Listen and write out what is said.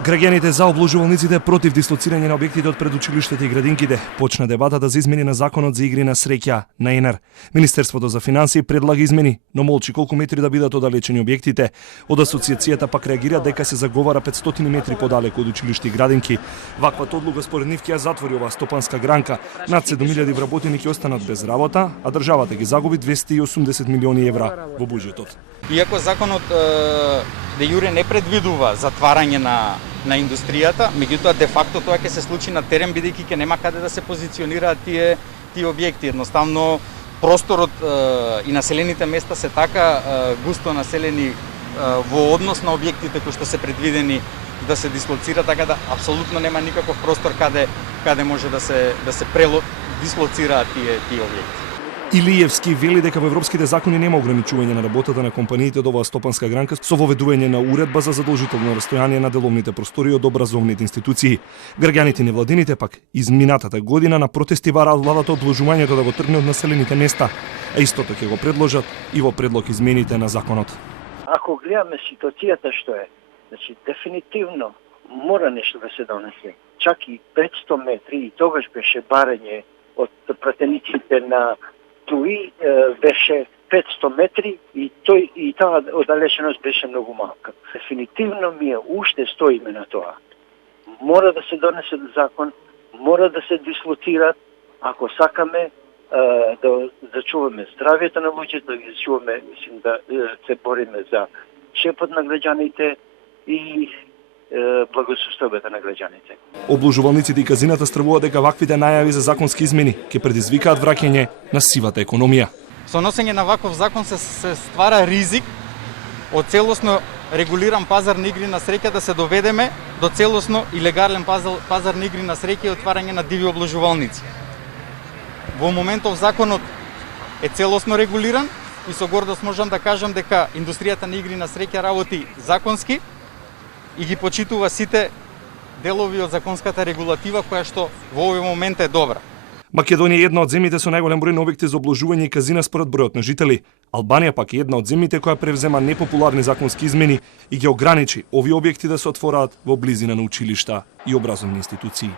Граѓаните за обложувалниците против дислоцирање на објектите од предучилиштата и градинките. Почна дебатата за измени на законот за игри на среќа на ЕНР. Министерството за финансии предлага измени, но молчи колку метри да бидат оддалечени објектите. Од асоциацијата пак реагира дека се заговара 500 метри подалеку од училишта и градинки. Ваквата одлука според нив ќе ја затвори оваа стопанска гранка. Над 7000 вработени ќе останат без работа, а државата ги загуби 280 милиони евра во буџетот. Иако законот де јуре не предвидува затварање на индустријата, меѓутоа де факто тоа ќе се случи на терен бидејќи ќе нема каде да се позиционираат тие објекти. Едноставно просторот и населените места се така густо населени во однос на објектите кои што се предвидени да се дислоцира, така да апсолутно нема никаков простор каде може да се дислоцираат тие објекти. Илиевски вели дека во европските закони нема ограничување на работата на компаниите од оваа стопанска гранка со воведување на уредба за задолжително растојание на деловните простори од образовните институции. Граѓаните и невладините пак изминатата година на протести бараат владата одложувањето да го тргне од населените места, а истото ќе го предложат и во предлог измените на законот. Ако гледаме ситуацијата што е, значи дефинитивно мора нешто да се донесе. Чак и 500 метри и тогаш беше барање од пратениците на Туи беше 500 метри и таа оддалеченост беше многу малка. Дефинитивно уште стоиме на тоа. Мора да се донесе закон, мора да се дислоцираат, ако сакаме да зачуваме здравјето на луѓето, да ги зачуваме, да се бориме за шепот на граѓаните и благосостојбата на граѓаните. Обложувалниците и казината стравуваат дека ваквите најави за законски измени ќе предизвикаат враќање на сивата економија. Со носење на ваков закон се ствара ризик од целосно регулиран пазар на игри на среќа да се доведеме до целосно илегален пазар на игри на среќа и отварање на диви обложувалници. Во моментов законот е целосно регулиран и со гордост можам да кажам дека индустријата на игри на среќа работи законски и ги почитува сите делови од законската регулатива која што во овој момент е добра. Македонија е една од земјите со најголем број на објекти за обложување и казина според бројот на жители. Албанија пак е една од земјите која превзема непопуларни законски измени и ги ограничи овие објекти да се отвораат во близина на училишта и образовни институции.